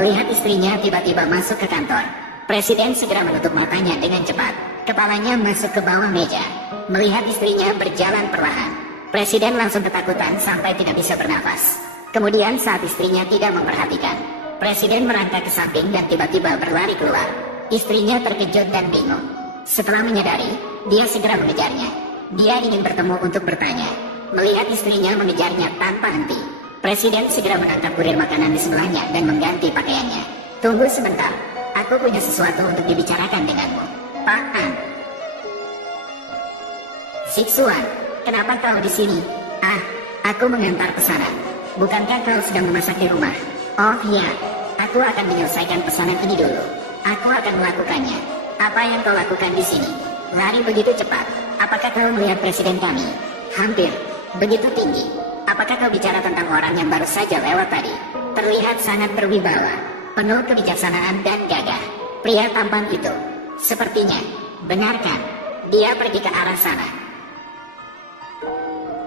Melihat istrinya tiba-tiba masuk ke kantor, Presiden segera menutup matanya dengan cepat. Kepalanya masuk ke bawah meja. Melihat istrinya berjalan perlahan, Presiden langsung ketakutan sampai tidak bisa bernafas. Kemudian saat istrinya tidak memperhatikan, Presiden merangkak ke samping dan tiba-tiba berlari keluar. Istrinya terkejut dan bingung. Setelah menyadari, dia segera mengejarnya. Dia ingin bertemu untuk bertanya. Melihat istrinya mengejarnya tanpa henti, Presiden segera menangkap kurir makanan di sebelahnya dan mengganti pakaiannya. Tunggu sebentar, aku punya sesuatu untuk dibicarakan denganmu, Pak An. Siksuan, kenapa kau di sini? Aku mengantar pesanan. Bukankah kau sedang memasak di rumah? Oh iya, aku akan menyelesaikan pesanan ini dulu. Aku akan melakukannya. Apa yang kau lakukan di sini? Lari begitu cepat. Apakah kau melihat presiden kami? Hampir. Begitu tinggi. Apakah kau bicara tentang orang yang baru saja lewat tadi? Terlihat sangat berwibawa, penuh kebijaksanaan dan gagah. Pria tampan itu, sepertinya, benarkan, dia pergi ke arah sana.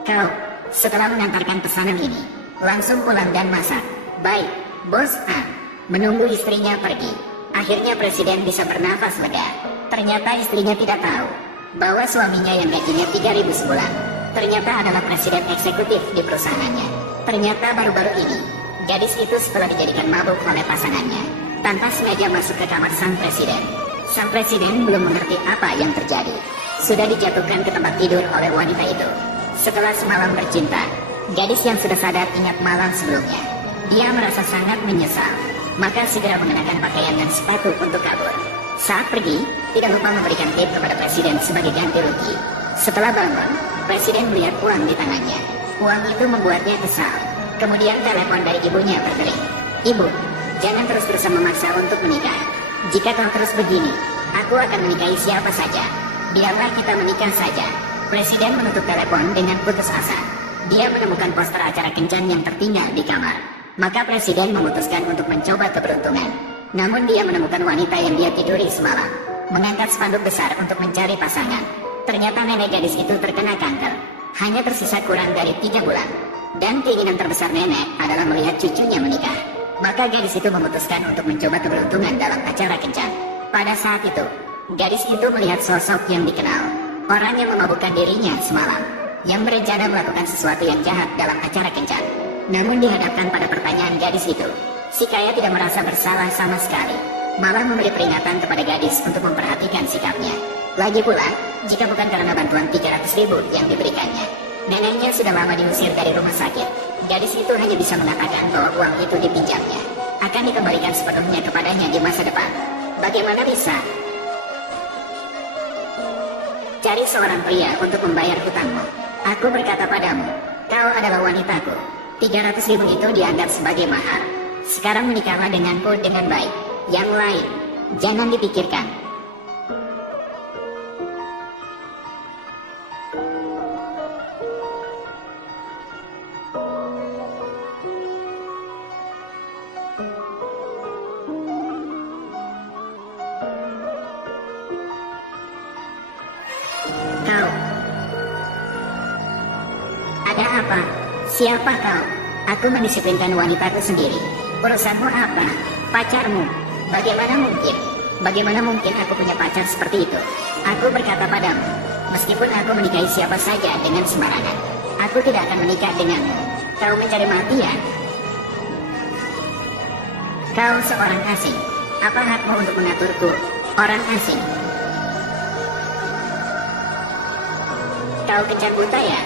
Kau, setelah mengantarkan pesanan ini, langsung pulang dan masak. Baik, Bos An. Menunggu istrinya pergi, akhirnya presiden bisa bernafas lega. Ternyata istrinya tidak tahu bahwa suaminya yang gajinya 3.000 sebulan ternyata adalah presiden eksekutif di perusahaannya. Ternyata baru-baru ini, gadis itu setelah dijadikan mabuk oleh pasangannya, tanpa sengaja masuk ke kamar sang presiden. Sang presiden belum mengerti apa yang terjadi. Sudah dijatuhkan ke tempat tidur oleh wanita itu. Setelah semalam bercinta, gadis yang sudah sadar ingat malam sebelumnya. Dia merasa sangat menyesal, maka segera mengenakan pakaian dan sepatu untuk kabur. Saat pergi, tidak lupa memberikan tip kepada presiden sebagai ganti rugi. Setelah bangun, presiden melihat uang di tangannya. Uang itu membuatnya kesal. Kemudian telepon dari ibunya berdering. Ibu, jangan terus-terusan memaksa untuk menikah. Jika kau terus begini, aku akan menikahi siapa saja. Biarlah kita menikah saja. Presiden menutup telepon dengan putus asa. Dia menemukan poster acara kencan yang tertinggal di kamar. Maka presiden memutuskan untuk mencoba keberuntungan. Namun dia menemukan wanita yang dia tiduri semalam, mengangkat spanduk besar untuk mencari pasangan. Ternyata nenek gadis itu terkena kanker. Hanya tersisa kurang dari 3 bulan. Dan keinginan terbesar nenek adalah melihat cucunya menikah. Maka gadis itu memutuskan untuk mencoba keberuntungan dalam acara kencan. Pada saat itu, gadis itu melihat sosok yang dikenal. Orang yang memabukkan dirinya semalam, yang berencana melakukan sesuatu yang jahat dalam acara kencan. Namun dihadapkan pada pertanyaan gadis itu, si kaya tidak merasa bersalah sama sekali, malah memberi peringatan kepada gadis untuk memperhatikan sikapnya. Lagi pula, jika bukan karena bantuan 300.000 yang diberikannya, neneknya sudah lama diusir dari rumah sakit. Gadis itu hanya bisa mengatakan bahwa uang itu dipinjamnya akan dikembalikan sepenuhnya kepadanya di masa depan. Bagaimana bisa? Cari seorang pria untuk membayar hutangmu. Aku berkata padamu, kau adalah wanitaku. 300.000 itu dianggap sebagai mahar. Sekarang menikahlah denganku dengan baik. Yang lain, jangan dipikirkan. Kau. Ada apa? Siapa kau? Aku mendisiplinkan wanitaku sendiri. Urusanmu apa? Pacarmu? Bagaimana mungkin? Bagaimana mungkin aku punya pacar seperti itu? Aku berkata padamu, meskipun aku menikahi siapa saja dengan sembarangan, aku tidak akan menikah denganmu. Kau mencari mati ya? Kau seorang asing. Apa hakmu untuk mengaturku? Orang asing. Kau kencan buta ya?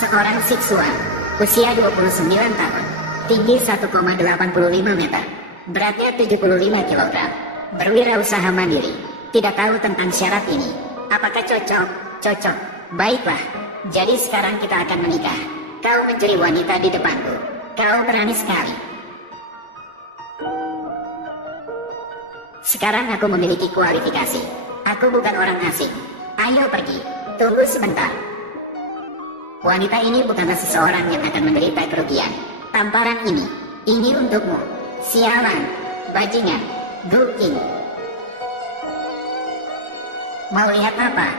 Seorang siksuan, usia 29 tahun, tinggi 1,85 meter, beratnya 75 kg, berwirausaha mandiri, tidak tahu tentang syarat ini. Apakah cocok? Cocok. Baiklah, jadi sekarang kita akan menikah. Kau mencuri wanita di depanku. Kau berani sekali. Sekarang aku memiliki kualifikasi. Aku bukan orang asing. Ayo pergi. Tunggu sebentar. Wanita ini bukanlah seseorang yang akan menderita kerugian. Tamparan ini untukmu. Sialan, bajingan, King. Mau lihat apa?